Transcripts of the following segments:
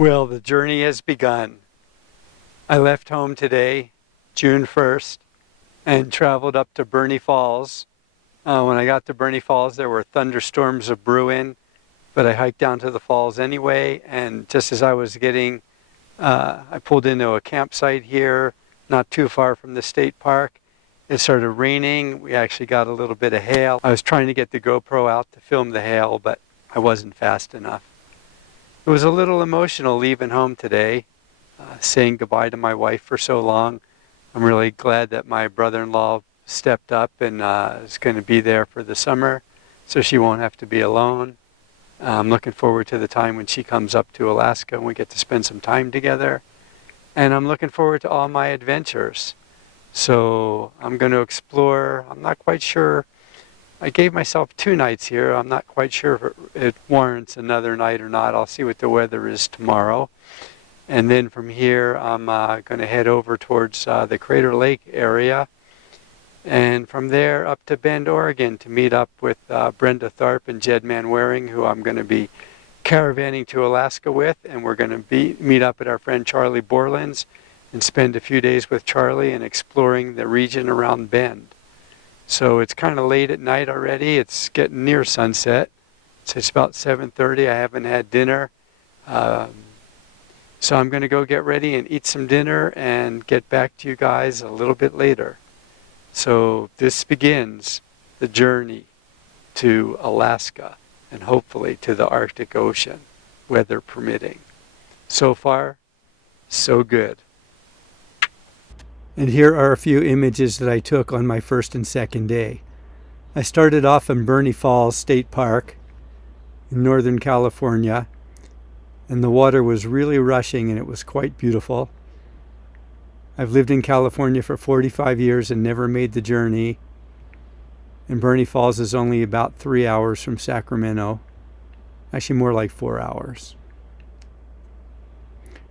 Well, the journey has begun. I left home today, June 1st, and traveled up to Burney Falls. When I got to Burney Falls, there were thunderstorms a brewing, but I hiked down to the falls anyway. And just as I was I pulled into a campsite here, not too far from the state park. It started raining. We actually got a little bit of hail. I was trying to get the GoPro out to film the hail, but I wasn't fast enough. It was a little emotional leaving home today, saying goodbye to my wife for so long. I'm really glad that my brother-in-law stepped up and is going to be there for the summer, so she won't have to be alone. I'm looking forward to the time when she comes up to Alaska and we get to spend some time together. And I'm looking forward to all my adventures. So I'm going to explore. I'm not quite sure. I gave myself 2 nights here. I'm not quite sure if it warrants another night or not. I'll see what the weather is tomorrow. And then from here, I'm going to head over towards the Crater Lake area. And from there up to Bend, Oregon to meet up with Brenda Tharp and Jed Manwaring, who I'm going to be caravanning to Alaska with. And we're going to meet up at our friend Charlie Borland's and spend a few days with Charlie and exploring the region around Bend. So it's kind of late at night already. It's getting near sunset. So it's about 7:30. I haven't had dinner. So I'm going to go get ready and eat some dinner and get back to you guys a little bit later. So this begins the journey to Alaska and hopefully to the Arctic Ocean, weather permitting. So far, so good. And here are a few images that I took on my first and second day. I started off in Burney Falls State Park in Northern California, and the water was really rushing and it was quite beautiful. I've lived in California for 45 years and never made the journey. And Burney Falls is only about 3 hours from Sacramento. Actually more like 4 hours.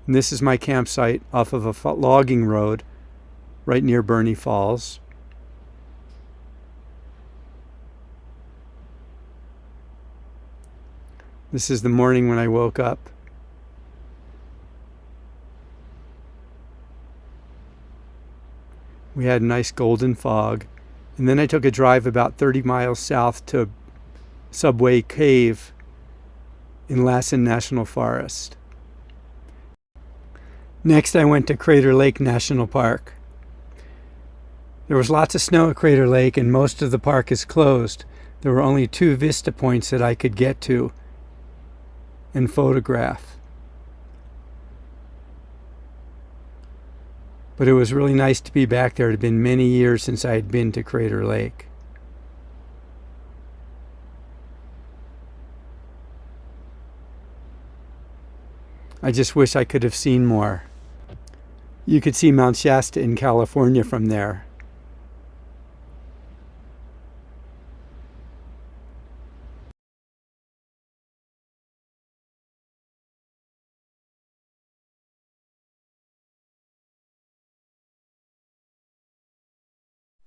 And this is my campsite off of a logging road right near Burney Falls. This is the morning when I woke up. We had a nice golden fog. And then I took a drive about 30 miles south to Subway Cave in Lassen National Forest. Next I went to Crater Lake National Park. There was lots of snow at Crater Lake and most of the park is closed. There were only 2 vista points that I could get to and photograph. But it was really nice to be back there. It had been many years since I had been to Crater Lake. I just wish I could have seen more. You could see Mount Shasta in California from there.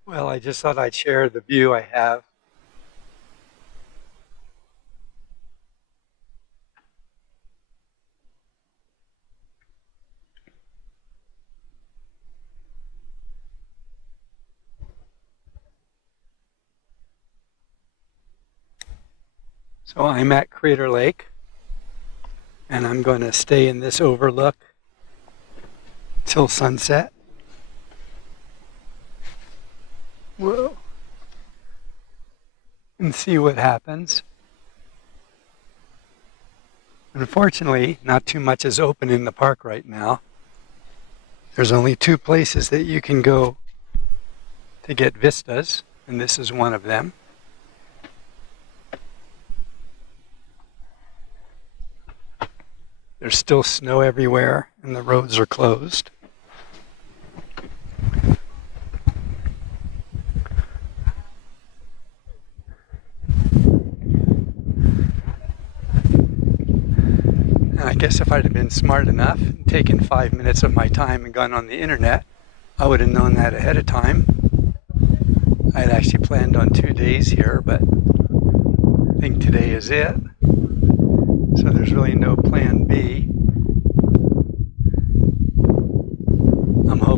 Well, I just thought I'd share the view I have. So I'm at Crater Lake, and I'm going to stay in this overlook till sunset. Whoa. And see what happens. Unfortunately, not too much is open in the park right now. There's only 2 places that you can go to get vistas, and this is one of them. There's still snow everywhere, and the roads are closed. And I guess if I'd have been smart enough and taken 5 minutes of my time and gone on the internet, I would have known that ahead of time. I'd actually planned on 2 days here, but I think today is it. So there's really no plan B.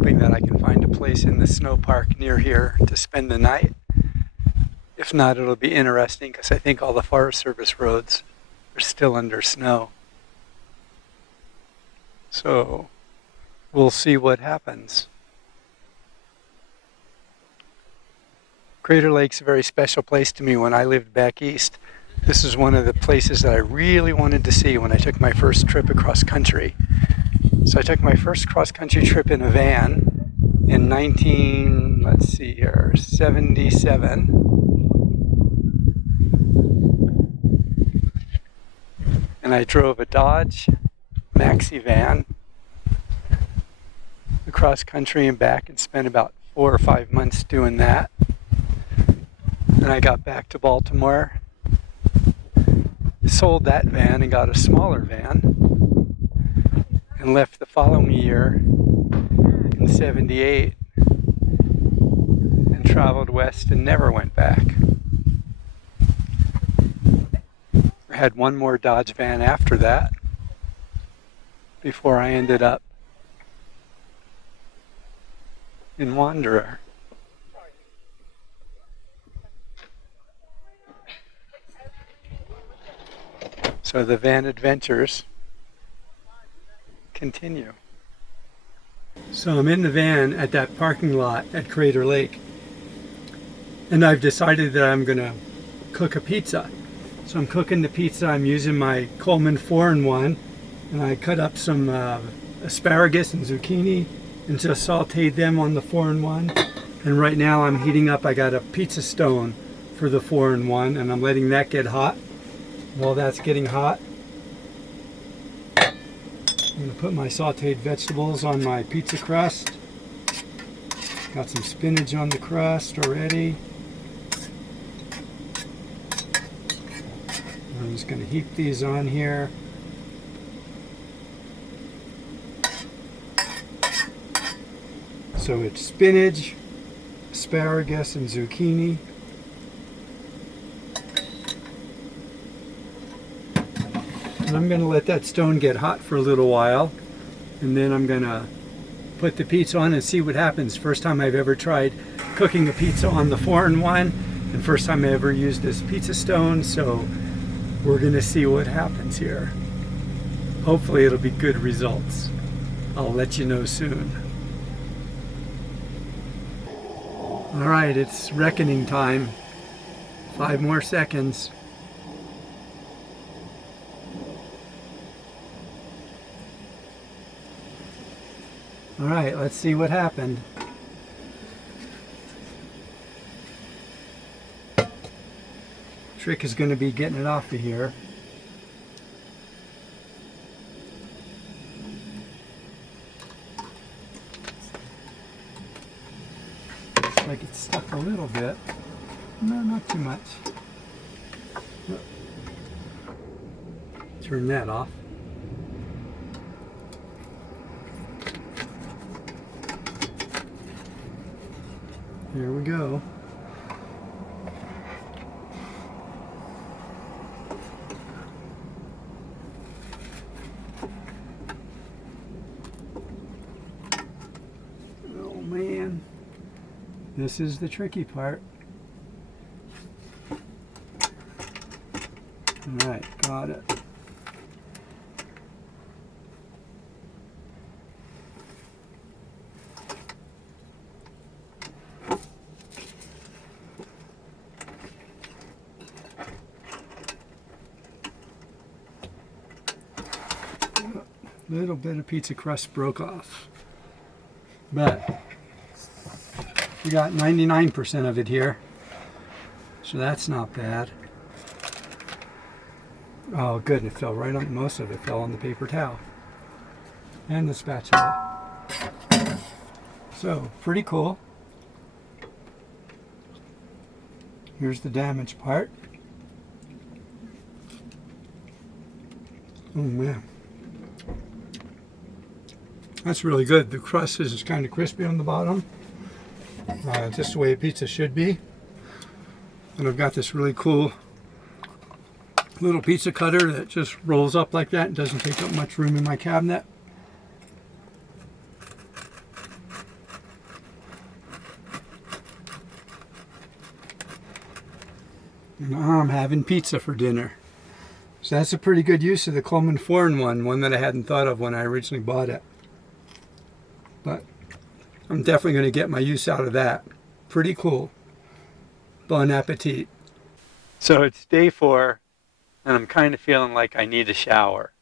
hoping that I can find a place in the snow park near here to spend the night. If not, it'll be interesting because I think all the Forest Service roads are still under snow. So we'll see what happens. Crater Lake's a very special place to me. When I lived back east, this is one of the places that I really wanted to see when I took my first trip across country. So I took my first cross-country trip in a van in 77. And I drove a Dodge maxi van across country and back and spent about 4 or 5 months doing that. Then I got back to Baltimore, sold that van and got a smaller van, and left the following year in 78 and traveled west and never went back. I had one more Dodge van after that before I ended up in Wanderer. So the van adventures continue. So I'm in the van at that parking lot at Crater Lake, and I've decided that I'm gonna cook a pizza. So I'm cooking the pizza. I'm using my Coleman 4-in-1, and I cut up some asparagus and zucchini and just sauteed them on the 4-in-1. And right now I'm heating up, I got a pizza stone for the 4-in-1, and I'm letting that get hot. While that's getting hot, I'm going to put my sauteed vegetables on my pizza crust. Got some spinach on the crust already. I'm just going to heap these on here. So it's spinach, asparagus, and zucchini. And I'm going to let that stone get hot for a little while, and then I'm going to put the pizza on and see what happens. First time I've ever tried cooking a pizza on the 4-in-1, and first time I ever used this pizza stone, so we're going to see what happens here. Hopefully it'll be good results. I'll let you know soon. Alright, it's reckoning time. 5 more seconds. All right, let's see what happened. Trick is going to be getting it off of here. Looks like it's stuck a little bit. No, not too much. Turn that off. Here we go. Oh man, this is the tricky part. All right, got it. Little bit of pizza crust broke off, but we got 99% of it here, so that's not bad. Oh good, it fell right on, most of it fell on the paper towel and the spatula. So pretty cool. Here's the damaged part. Oh man, that's really good. The crust is kind of crispy on the bottom. Just the way a pizza should be. And I've got this really cool little pizza cutter that just rolls up like that and doesn't take up much room in my cabinet. Now I'm having pizza for dinner. So that's a pretty good use of the Coleman 4-in-1, one that I hadn't thought of when I originally bought it. But I'm definitely going to get my use out of that. Pretty cool. Bon appetit. So it's day 4, and I'm kind of feeling like I need a shower.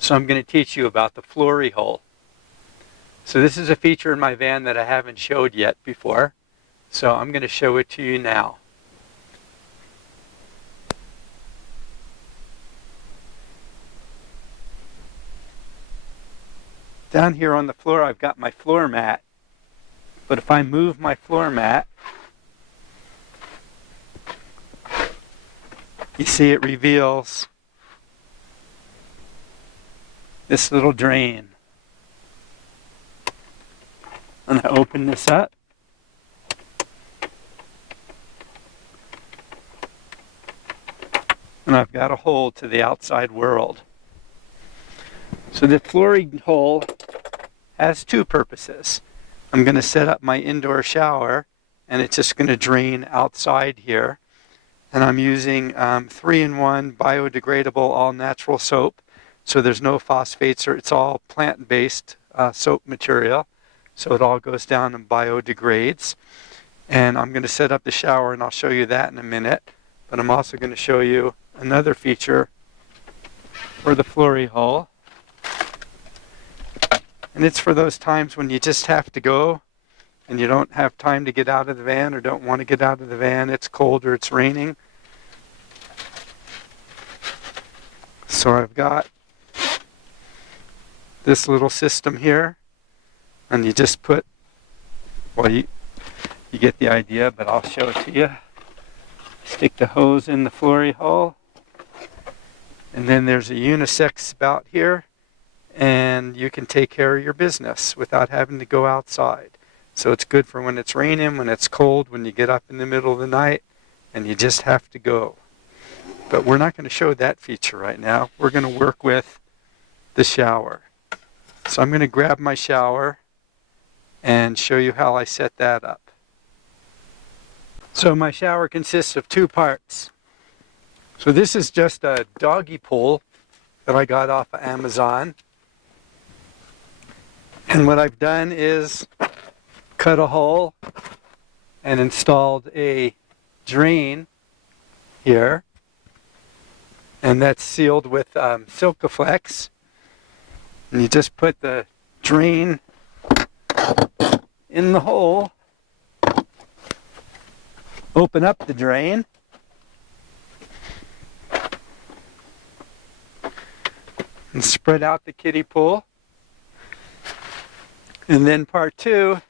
So I'm going to teach you about the Floory hole. So this is a feature in my van that I haven't showed yet before. So I'm going to show it to you now. Down here on the floor, I've got my floor mat. But if I move my floor mat, you see it reveals this little drain. I'm going to open this up. And I've got a hole to the outside world. So the Floory hole has 2 purposes. I'm going to set up my indoor shower, and it's just going to drain outside here. And I'm using 3-in-1 biodegradable all-natural soap. So there's no phosphates, or it's all plant-based soap material. So it all goes down and biodegrades. And I'm going to set up the shower, and I'll show you that in a minute. But I'm also going to show you another feature for the Floory hole. And it's for those times when you just have to go and you don't have time to get out of the van or don't want to get out of the van. It's cold or it's raining. So I've got this little system here, and you just put, well, you get the idea, but I'll show it to you. Stick the hose in the Floory hole, and then there's a unisex spout here, and you can take care of your business without having to go outside. So it's good for when it's raining, when it's cold, when you get up in the middle of the night, and you just have to go. But we're not going to show that feature right now. We're going to work with the shower. So I'm going to grab my shower and show you how I set that up. So my shower consists of 2 parts. So this is just a doggy pool that I got off of Amazon. And what I've done is cut a hole and installed a drain here. And that's sealed with Silkaflex. And you just put the drain in the hole, open up the drain, and spread out the kiddie pool. And then part 2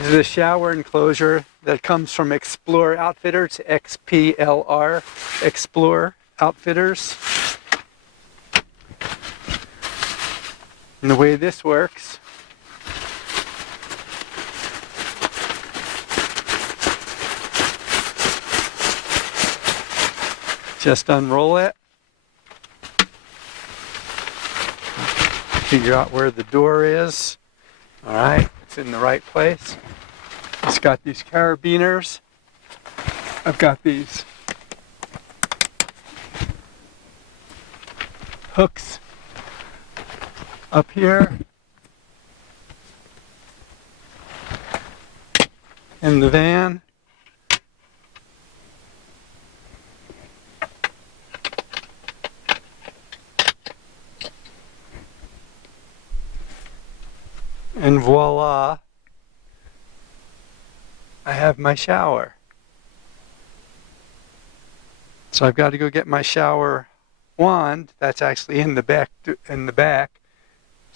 is the shower enclosure that comes from Explore Outfitters, XPLR, Explore Outfitters. And the way this works, just unroll it, figure out where the door is. All right, it's in the right place. It's got these carabiners. I've got these hooks up here in the van. And voila, I have my shower. So I've got to go get my shower wand. That's actually in the back. So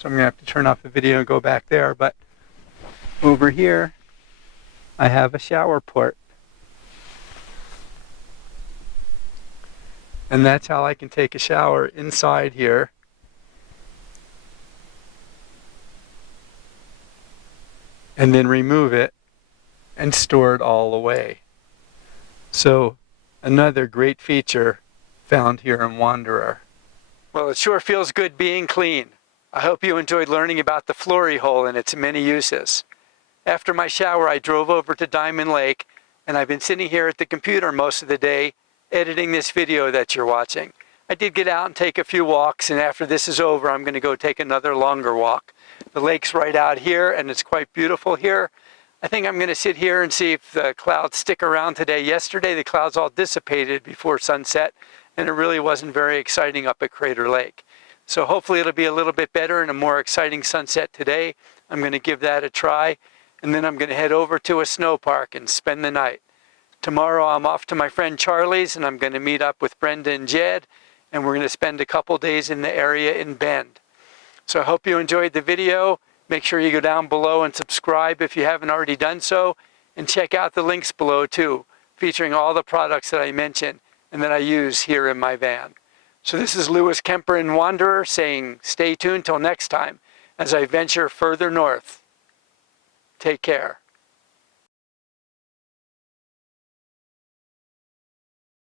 I'm going to have to turn off the video and go back there. But over here, I have a shower port. And that's how I can take a shower inside here. And then remove it and store it all away. So another great feature found here in Wanderer. Well, it sure feels good being clean. I hope you enjoyed learning about the Floory hole and its many uses. After my shower, I drove over to Diamond Lake and I've been sitting here at the computer most of the day editing this video that you're watching. I did get out and take a few walks, and after this is over, I'm going to go take another longer walk. The lake's right out here, and it's quite beautiful here. I think I'm going to sit here and see if the clouds stick around today. Yesterday, the clouds all dissipated before sunset, and it really wasn't very exciting up at Crater Lake. So hopefully it'll be a little bit better and a more exciting sunset today. I'm going to give that a try, and then I'm going to head over to a snow park and spend the night. Tomorrow I'm off to my friend Charlie's, and I'm going to meet up with Brenda and Jed, and we're going to spend a couple days in the area in Bend. So I hope you enjoyed the video. Make sure you go down below and subscribe if you haven't already done so, and check out the links below too, featuring all the products that I mentioned and that I use here in my van. So this is Lewis Kemper and Wanderer saying stay tuned till next time as I venture further north. Take care.